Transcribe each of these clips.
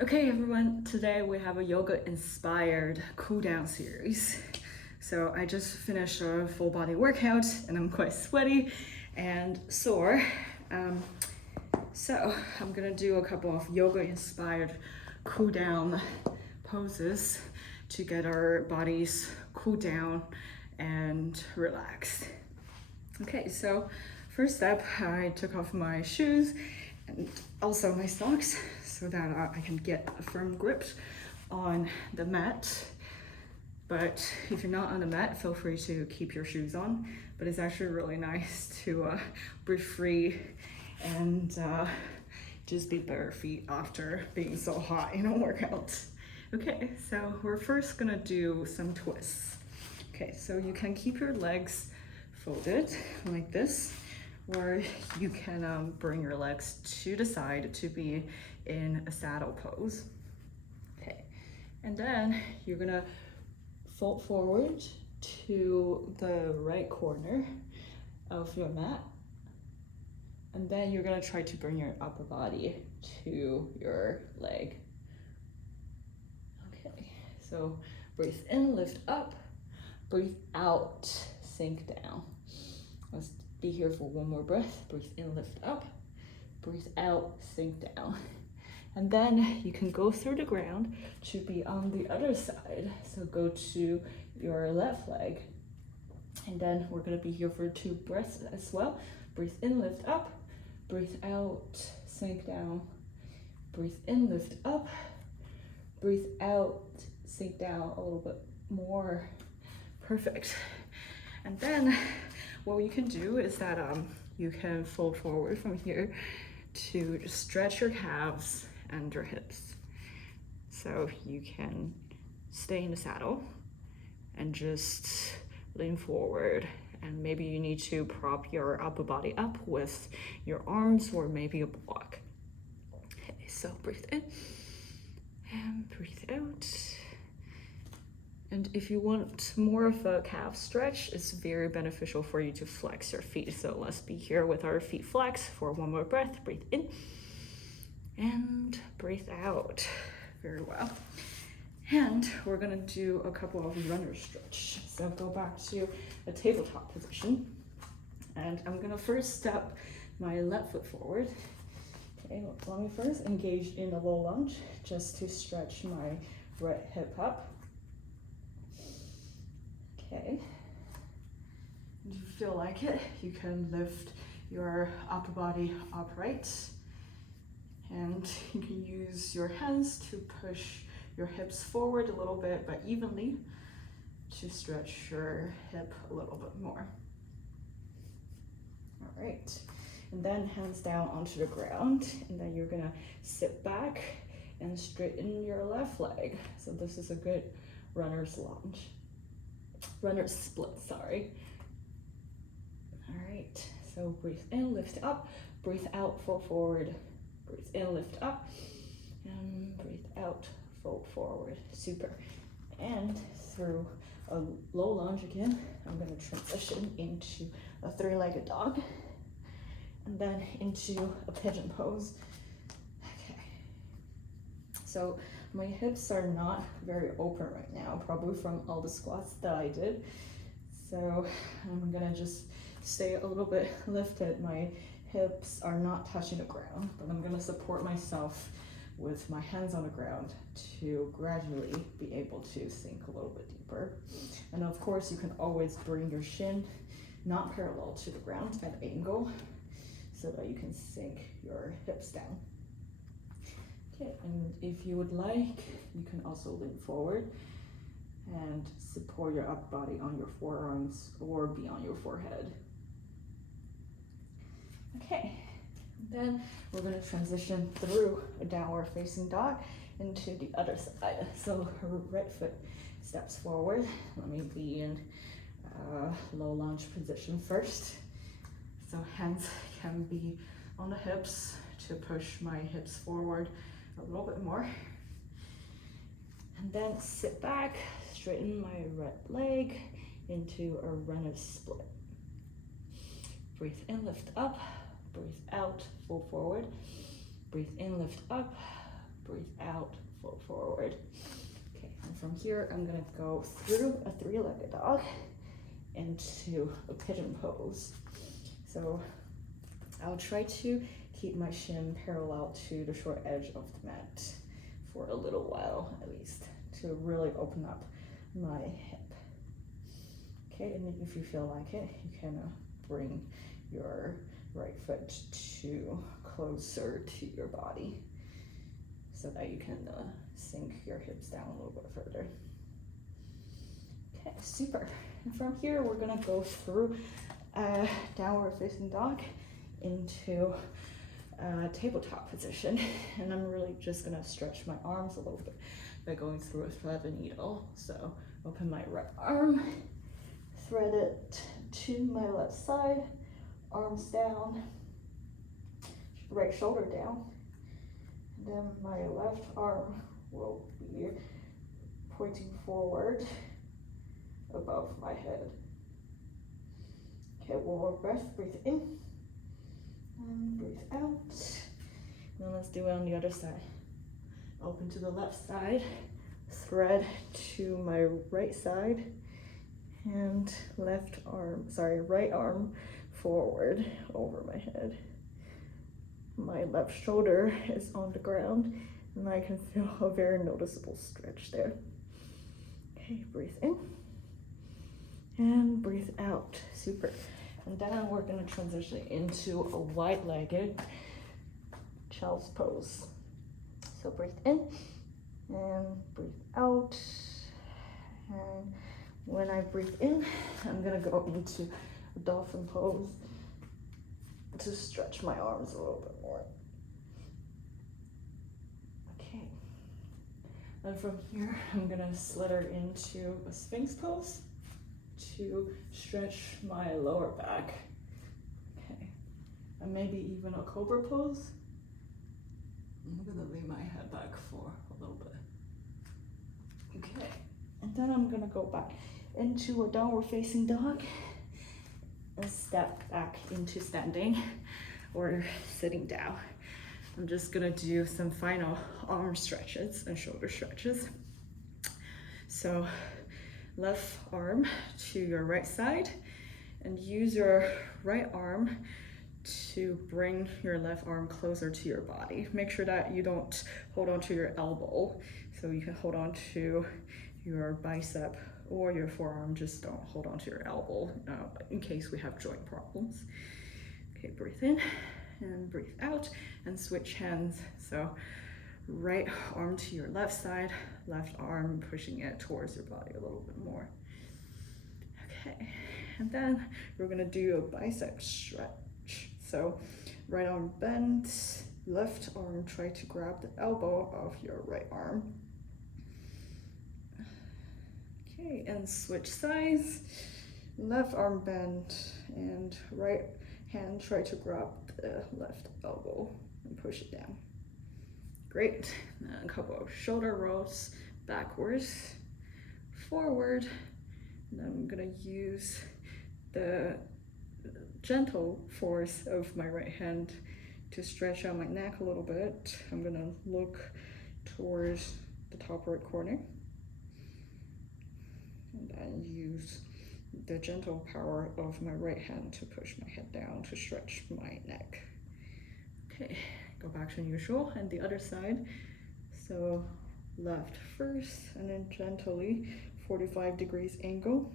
Okay everyone, today we have a yoga inspired cool down series. So I just finished a full body workout and I'm quite sweaty and sore. So I'm gonna do a couple of yoga inspired cool down poses to get our bodies cool down and relaxed. Okay, so first up, I took off my shoes and also my socks so that I can get a firm grip on the mat. But if you're not on the mat, feel free to keep your shoes on. But it's actually really nice to breathe free and just be bare feet after being so hot in a workout. Okay, so we're first gonna do some twists. Okay, so you can keep your legs folded like this, or you can bring your legs to the side to be in a saddle pose. Okay, and then you're gonna fold forward to the right corner of your mat, and then you're gonna try to bring your upper body to your leg. Okay, so breathe in, lift up, breathe out, sink down. Let's be here for one more breath. Breathe in, lift up, breathe out, sink down. And then you can go through the ground to be on the other side. So go to your left leg. And then we're gonna be here for 2 breaths as well. Breathe in, lift up, breathe out, sink down. Breathe in, lift up, breathe out, sink down a little bit more. Perfect. And then what you can do is that you can fold forward from here to just stretch your calves and your hips. So you can stay in the saddle and just lean forward, and maybe you need to prop your upper body up with your arms or maybe a block. Okay, so breathe in and breathe out. And if you want more of a calf stretch, it's very beneficial for you to flex your feet. So let's be here with our feet flexed for one more breath. Breathe in and breathe out. Very well. And we're gonna do a couple of runner stretch. So go back to a tabletop position. And I'm gonna first step my left foot forward. Okay, let me first engage in a low lunge just to stretch my right hip up. Okay, if you feel like it, you can lift your upper body upright, and you can use your hands to push your hips forward a little bit, but evenly, to stretch your hip a little bit more. All right, and then hands down onto the ground, and then you're gonna sit back and straighten your left leg. So this is a good runner's lunge. Runner's split, sorry. All right, so breathe in, lift up, breathe out, fold forward. Breathe in, lift up, and breathe out, fold forward. Super. And through a low lunge again, I'm gonna transition into a 3-legged dog, and then into a pigeon pose. Okay. So my hips are not very open right now, probably from all the squats that I did. So I'm gonna just stay a little bit lifted. My hips are not touching the ground, but I'm gonna support myself with my hands on the ground to gradually be able to sink a little bit deeper. And of course, you can always bring your shin not parallel to the ground at angle so that you can sink your hips down. Okay, and if you would like, you can also lean forward and support your upper body on your forearms or be on your forehead. Okay, then we're gonna transition through a downward facing dog into the other side. So her right foot steps forward. Let me be in low lunge position first. So hands can be on the hips to push my hips forward a little bit more. And then sit back, straighten my right leg into a runner's split. Breathe in, lift up, breathe out, fold forward. Breathe in, lift up, breathe out, fold forward. Okay, and from here, I'm gonna go through a three-legged dog into a pigeon pose. So I'll try to keep my shin parallel to the short edge of the mat for a little while at least, to really open up my hip. Okay, and if you feel like it, you can bring your right foot to closer to your body so that you can sink your hips down a little bit further. Okay, super. And from here, we're gonna go through downward facing dog into tabletop position, and I'm really just gonna stretch my arms a little bit by going through a thread and needle. So open my right arm, thread it to my left side, arms down, right shoulder down, and then my left arm will be pointing forward above my head. Okay, one more breath, breathe in and breathe out. Now let's do it on the other side. Open to the left side, thread to my right side, and right arm forward over my head. My left shoulder is on the ground, and I can feel a very noticeable stretch there. Okay, breathe in and breathe out. Super. And then we're gonna transition into a wide-legged child's pose. So breathe in and breathe out. And when I breathe in, I'm gonna go into a dolphin pose to stretch my arms a little bit more. Okay. And from here, I'm gonna slither into a sphinx pose to stretch my lower back. Okay. And maybe even a cobra pose. I'm gonna lean my head back for a little bit. Okay. And then I'm gonna go back into a downward facing dog and step back into standing or sitting down. I'm just gonna do some final arm stretches and shoulder stretches. So left arm to your right side, and use your right arm to bring your left arm closer to your body. Make sure that you don't hold on to your elbow, so you can hold on to your bicep or your forearm, just don't hold on to your elbow in case we have joint problems. Okay, breathe in and breathe out, and switch hands. So right arm to your left side, left arm pushing it towards your body a little bit more. Okay, and then we're gonna do a bicep stretch. So right arm bends, left arm try to grab the elbow of your right arm. Okay, and switch sides. Left arm bend and right hand try to grab the left elbow and push it down. Great. And a couple of shoulder rolls backwards, forward. And I'm gonna use the gentle force of my right hand to stretch out my neck a little bit. I'm gonna look towards the top right corner. And then use the gentle power of my right hand to push my head down to stretch my neck. Okay, go back to neutral and the other side. So left first, and then gently 45 degrees angle.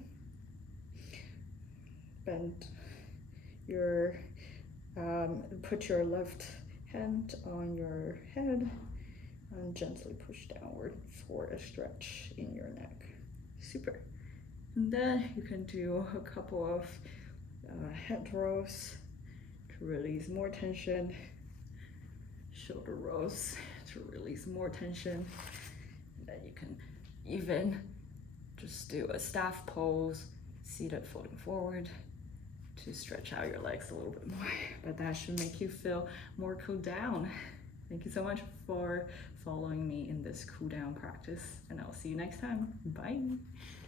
Bend your, put your left hand on your head and gently push downward for a stretch in your neck. Super. And then you can do a couple of head rolls to release more tension, shoulder rolls to release more tension. And then you can even just do a staff pose, seated folding forward, to stretch out your legs a little bit more. But that should make you feel more cooled down. Thank you so much for following me in this cool down practice, and I'll see you next time. Bye.